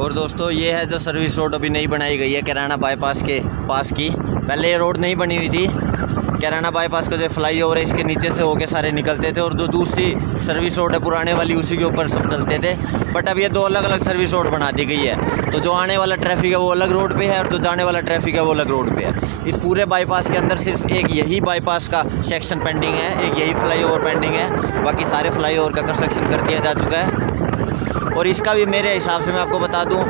और दोस्तों ये है जो सर्विस रोड अभी नई बनाई गई है कैराना बाईपास के पास की। पहले ये रोड नहीं बनी हुई थी। कैराना बाईपास का जो फ्लाईओवर है इसके नीचे से होके सारे निकलते थे और जो दूसरी सर्विस रोड है पुराने वाली उसी के ऊपर सब चलते थे। बट अब ये दो अलग अलग सर्विस रोड बना दी गई है। तो जो आने वाला ट्रैफिक है वो अलग रोड पे है और जो जाने वाला ट्रैफिक है वो अलग रोड पे है। इस पूरे बाईपास के अंदर सिर्फ एक यही बाईपास का सेक्शन पेंडिंग है, एक यही फ्लाईओवर पेंडिंग है। बाकी सारे फ्लाईओवर का कंस्ट्रक्शन कर दिया जा चुका है। और इसका भी मेरे हिसाब से मैं आपको बता दूँ,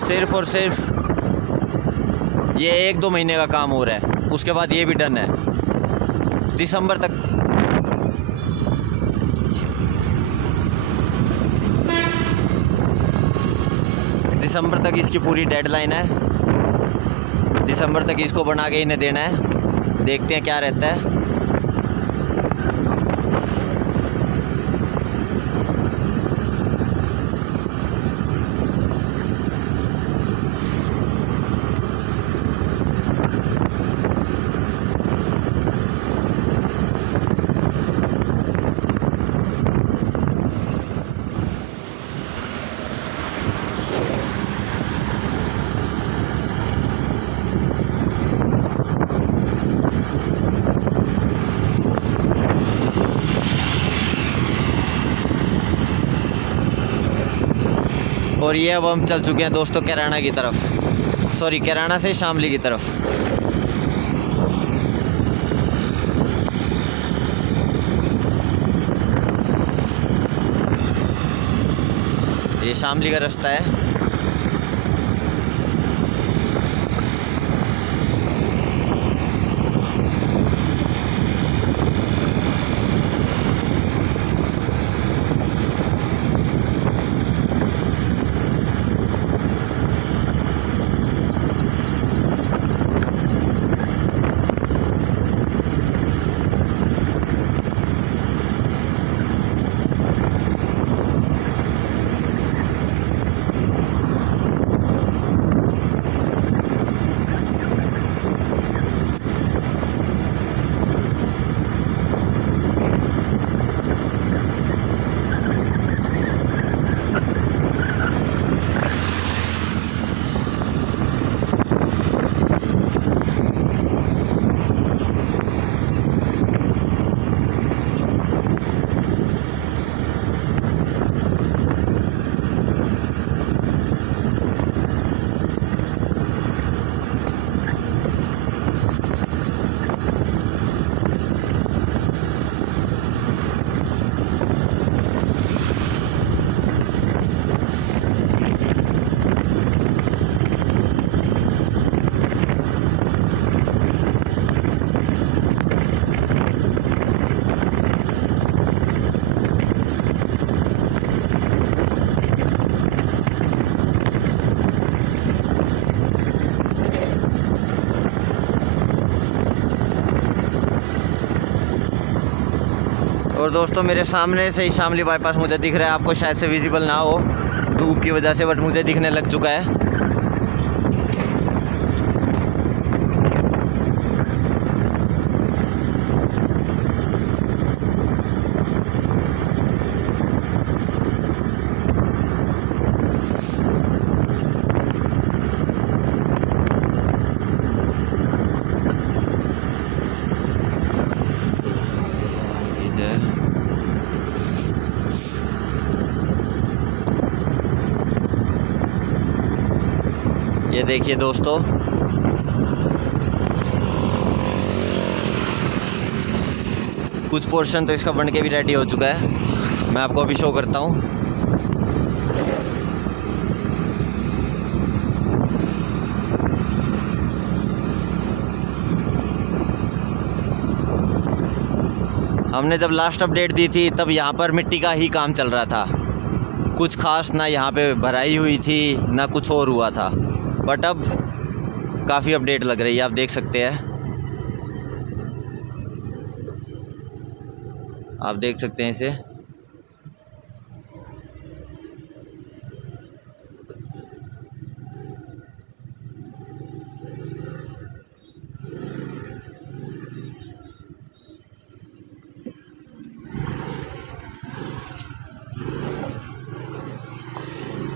सिर्फ और सिर्फ ये 1-2 महीने का काम हो रहा है, उसके बाद ये भी डन है। दिसंबर तक इसकी पूरी डेडलाइन है। दिसंबर तक इसको बना के इन्हें देना है। देखते हैं क्या रहता है। और ये अब हम चल चुके हैं दोस्तों कैराना की तरफ, सॉरी कैराना से शामली की तरफ। ये शामली का रास्ता है। और दोस्तों मेरे सामने से ही शामली बाईपास मुझे दिख रहा है, आपको शायद से विजिबल ना हो धूप की वजह से, बट मुझे दिखने लग चुका है। ये देखिए दोस्तों, कुछ पोर्शन तो इसका बन के भी रेडी हो चुका है। मैं आपको अभी शो करता हूँ। हमने जब लास्ट अपडेट दी थी तब यहाँ पर मिट्टी का ही काम चल रहा था, कुछ खास ना यहाँ पे भराई हुई थी ना कुछ और हुआ था। बट अब काफ़ी अपडेट लग रही है, आप देख सकते हैं। आप देख सकते हैं इसे।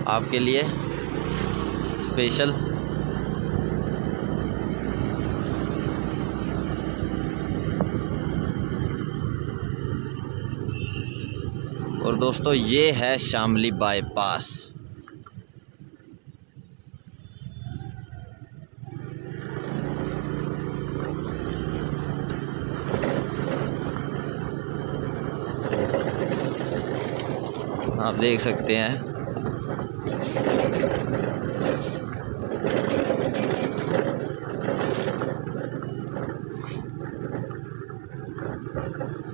आपके लिए स्पेशल। और दोस्तों ये है शामली बाईपास। आप देख सकते हैं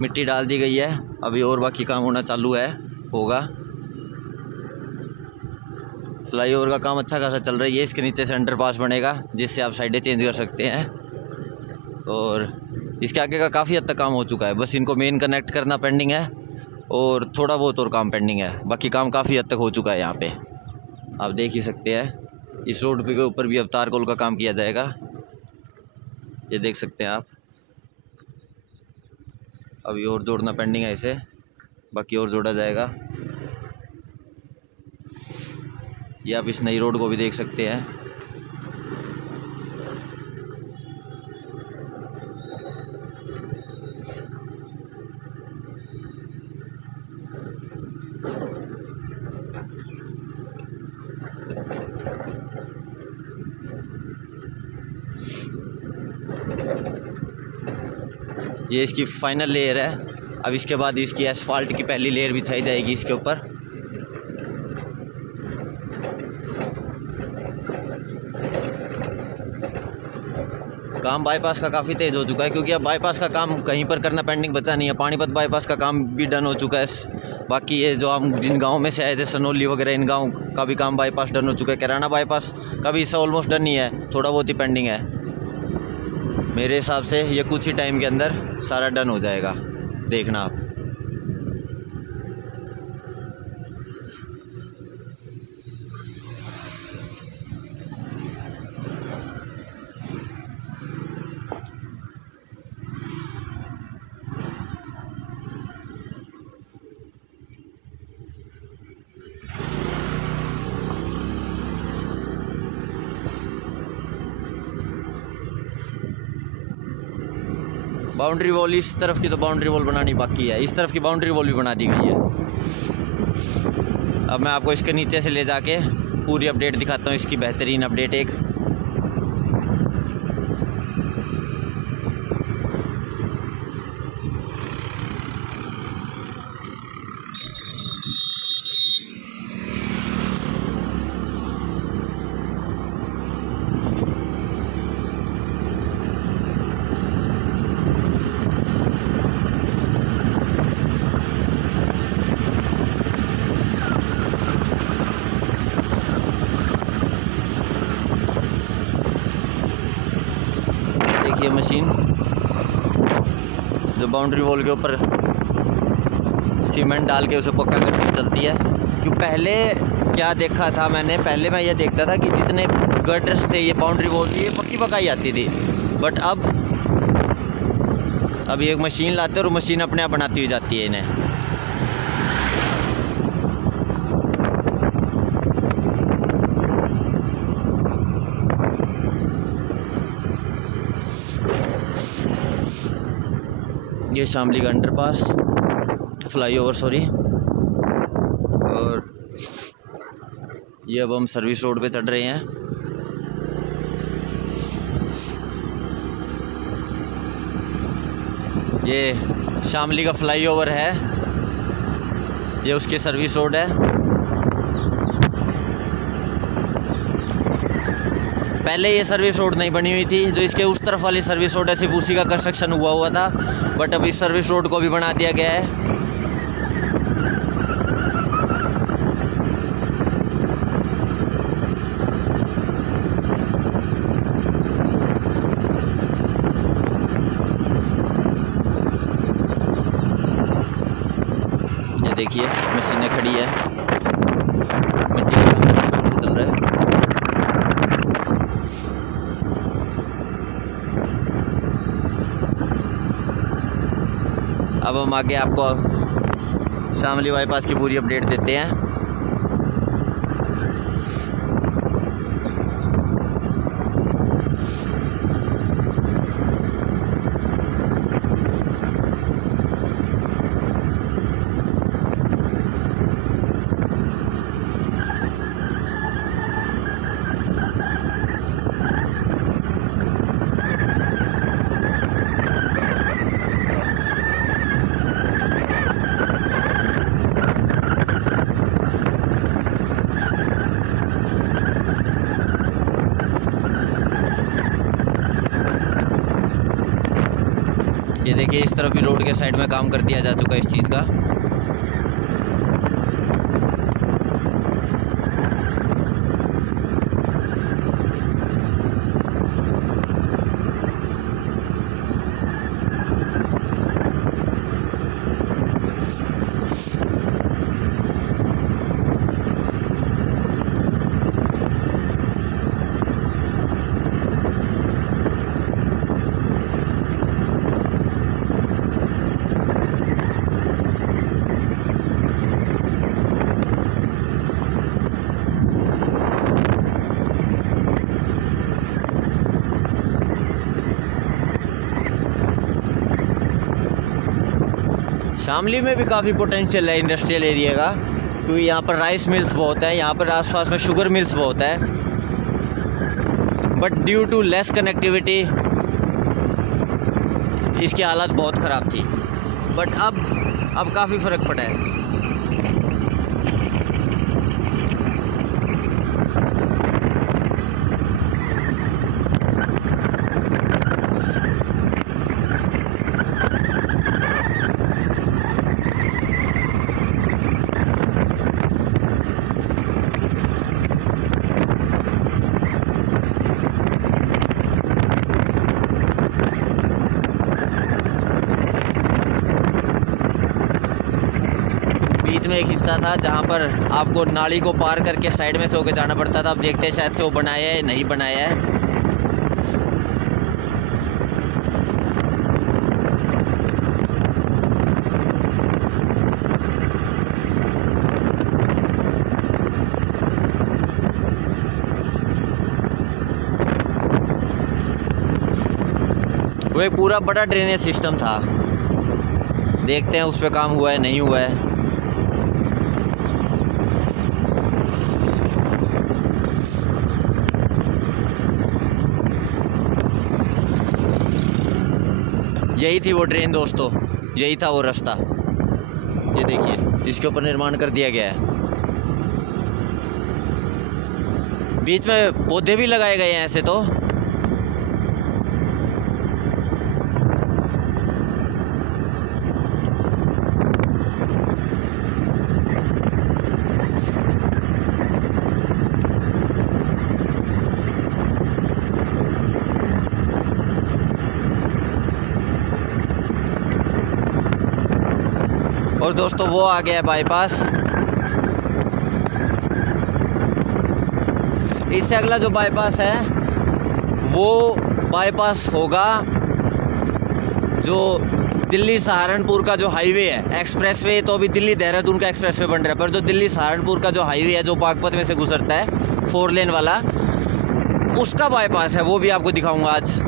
मिट्टी डाल दी गई है, अभी और बाकी काम होना चालू होगा। फ्लाईओवर का काम अच्छा खासा चल रहा है। ये इसके नीचे से अंडरपास बनेगा जिससे आप साइडें चेंज कर सकते हैं। और इसके आगे का काफ़ी हद तक काम हो चुका है, बस इनको मेन कनेक्ट करना पेंडिंग है और थोड़ा बहुत और काम पेंडिंग है। बाकी काम काफ़ी हद तक हो चुका है। यहाँ पे आप देख ही सकते हैं। इस रोड पे के ऊपर भी अब तारकोल का काम किया जाएगा, ये देख सकते हैं आप। अभी और जोड़ना पेंडिंग है इसे, बाकी और जोड़ा जाएगा। ये आप इस नई रोड को भी देख सकते हैं। ये इसकी फाइनल लेयर है। अब इसके बाद इसकी एसफाल्ट की पहली लेयर बिछाई जाएगी इसके ऊपर। काम बाईपास का काफ़ी तेज़ हो चुका है, क्योंकि अब बाईपास का काम कहीं पर करना पेंडिंग बचा नहीं है। पानीपत बाईपास का काम भी डन हो चुका है। बाकी ये जो हम जिन गाँव में से आए थे, सनौली वगैरह, इन गाँव का भी काम बाईपास डन हो चुका है। कैराना बाईपास का भी हिस्सा ऑलमोस्ट डन ही है, थोड़ा बहुत ही पेंडिंग है। मेरे हिसाब से ये कुछ ही टाइम के अंदर सारा डन हो जाएगा, देखना आप। बाउंड्री वॉल इस तरफ की तो बाउंड्री वॉल बनानी बाकी है, इस तरफ की बाउंड्री वॉल भी बना दी गई है। अब मैं आपको इसके नीचे से ले जाके पूरी अपडेट दिखाता हूँ, इसकी बेहतरीन अपडेट एक। देखिए मशीन जो बाउंड्री वॉल के ऊपर सीमेंट डाल के उसे पक्का करती हुई चलती है। क्यों पहले क्या देखा था मैंने, पहले मैं ये देखता था कि जितने गटर्स थे, ये बाउंड्री वॉल थी, ये पक्की पकाई आती थी। बट अब ये मशीन लाते और मशीन अपने आप बनाती हुई जाती है इन्हें। ये शामली का अंडरपास, फ्लाईओवर सॉरी। और ये अब हम सर्विस रोड पे चढ़ रहे हैं। ये शामली का फ्लाईओवर है, ये उसकी सर्विस रोड है। पहले ये सर्विस रोड नहीं बनी हुई थी, जो इसके उस तरफ वाली सर्विस रोड है सिर्फ उसी का कंस्ट्रक्शन हुआ था। बट अब इस सर्विस रोड को भी बना दिया गया है। ये देखिए मशीनें खड़ी है, मिट्टी का काम से चल रहा है। अब हम आगे आपको शामली बाईपास की पूरी अपडेट देते हैं। देखिए इस तरफ भी रोड के साइड में काम कर दिया जा चुका है इस चीज़ का। शामली में भी काफ़ी पोटेंशियल है इंडस्ट्रियल एरिया का, क्योंकि यहाँ पर राइस मिल्स बहुत है, यहाँ पर आसपास में शुगर मिल्स बहुत है। But due to less connectivity इसकी हालत बहुत ख़राब थी, बट अब काफ़ी फ़र्क पड़ा है। बीच में एक हिस्सा था जहाँ पर आपको नाली को पार करके साइड में से होकर जाना पड़ता था। अब देखते हैं शायद से वो बनाया है नहीं बनाया है। वो एक पूरा बड़ा ड्रेनेज सिस्टम था, देखते हैं उस पर काम हुआ है नहीं हुआ है। यही थी वो ट्रेन दोस्तों, यही था वो रास्ता। ये देखिए इसके ऊपर निर्माण कर दिया गया है। बीच में पौधे भी लगाए गए हैं ऐसे तो। और दोस्तों वो आ गया है बाईपास। इससे अगला जो बाईपास है वो बाईपास होगा जो दिल्ली सहारनपुर का जो हाईवे है, एक्सप्रेसवे। तो अभी दिल्ली देहरादून का एक्सप्रेसवे बन रहा है, पर जो दिल्ली सहारनपुर का जो हाईवे है जो बागपत में से गुजरता है 4 लेन वाला, उसका बाईपास है। वो भी आपको दिखाऊंगा आज।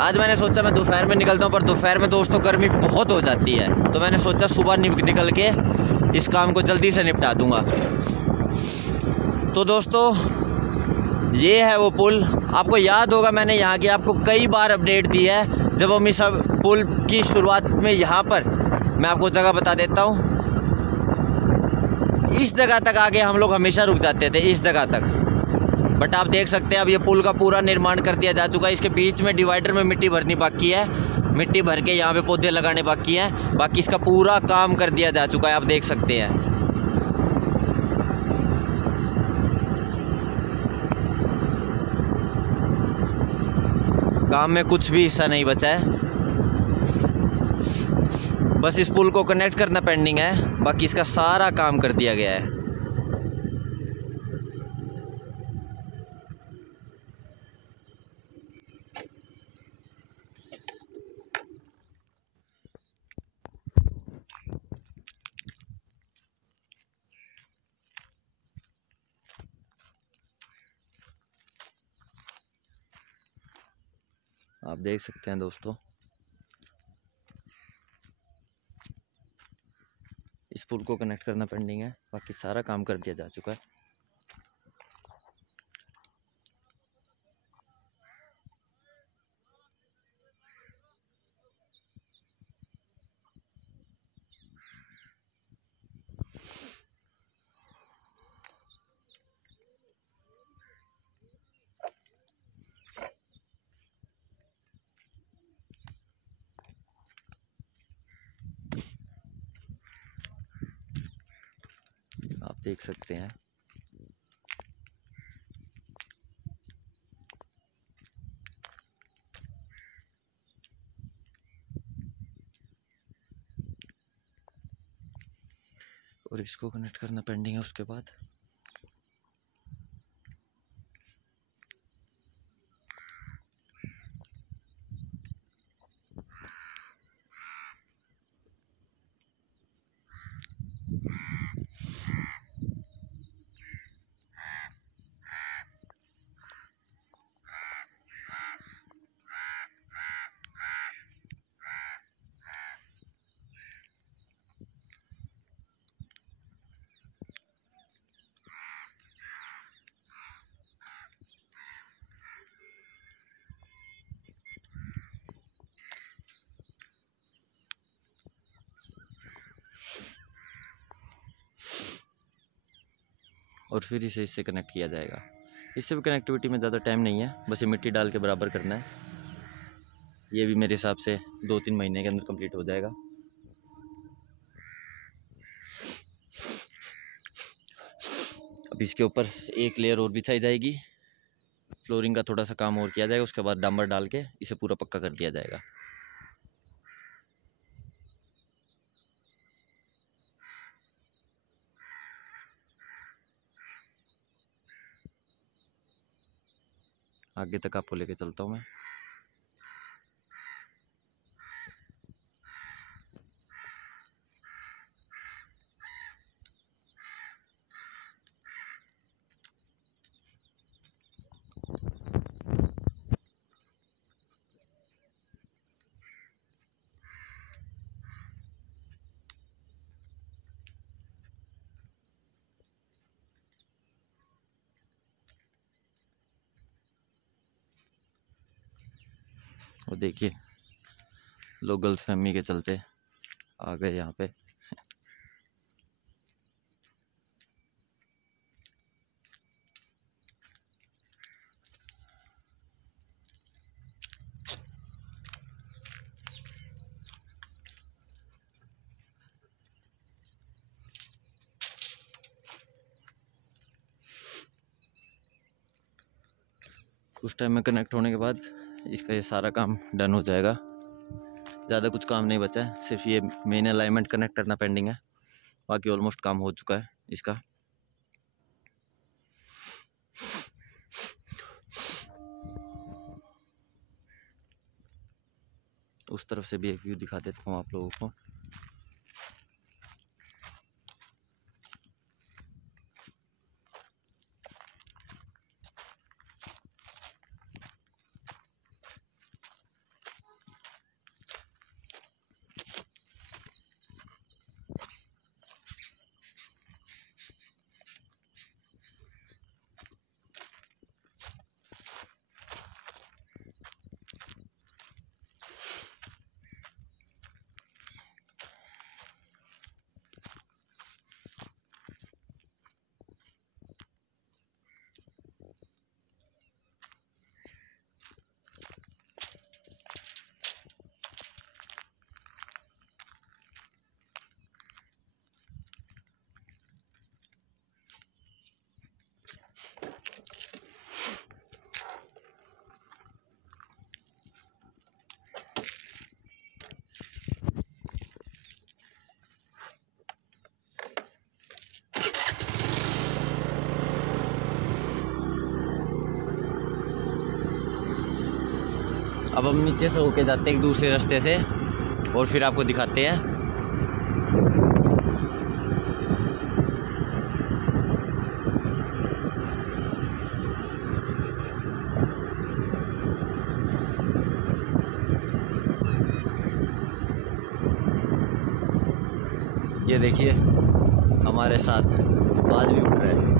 आज मैंने सोचा मैं दोपहर में निकलता हूँ, पर दोपहर में दोस्तों गर्मी बहुत हो जाती है, तो मैंने सोचा सुबह निकल के इस काम को जल्दी से निपटा दूंगा। तो दोस्तों ये है वो पुल। आपको याद होगा मैंने यहाँ की आपको कई बार अपडेट दी है। जब हम इस पुल की शुरुआत में यहाँ पर, मैं आपको जगह बता देता हूँ, इस जगह तक आके हम लोग हमेशा रुक जाते थे, इस जगह तक। बट आप देख सकते हैं अब ये पुल का पूरा निर्माण कर दिया जा चुका है। इसके बीच में डिवाइडर में मिट्टी भरनी बाकी है, मिट्टी भर के यहाँ पे पौधे लगाने बाकी हैं। बाकी इसका पूरा काम कर दिया जा चुका है, आप देख सकते हैं। काम में कुछ भी हिस्सा नहीं बचा है, बस इस पुल को कनेक्ट करना पेंडिंग है। बाकी इसका सारा काम कर दिया गया है। आप देख सकते हैं दोस्तों, इस पुल को कनेक्ट करना पेंडिंग है, बाकी सारा काम कर दिया जा चुका है। देख सकते हैं। और इसको कनेक्ट करना पेंडिंग है उसके बाद। और फिर इसे इससे कनेक्ट किया जाएगा। इससे भी कनेक्टिविटी में ज़्यादा टाइम नहीं है, बस ये मिट्टी डाल के बराबर करना है। ये भी मेरे हिसाब से 2-3 महीने के अंदर कंप्लीट हो जाएगा। अब इसके ऊपर एक लेयर और बिछाई जाएगी, फ्लोरिंग का थोड़ा सा काम और किया जाएगा, उसके बाद डामर डाल के इसे पूरा पक्का कर दिया जाएगा। आगे तक आपको लेके चलता हूँ मैं। और देखिए लोग गलतफहमी के चलते आ गए यहाँ पे। कुछ टाइम में कनेक्ट होने के बाद इसका ये सारा काम डन हो जाएगा। ज़्यादा कुछ काम नहीं बचा है, सिर्फ ये मेन अलाइनमेंट कनेक्ट करना पेंडिंग है, बाकी ऑलमोस्ट काम हो चुका है इसका। उस तरफ से भी एक व्यू दिखा देता हूँ आप लोगों को। अब हम नीचे से होके जाते हैं एक दूसरे रास्ते से और फिर आपको दिखाते हैं। ये देखिए हमारे साथ बाज भी उड़ रहा है।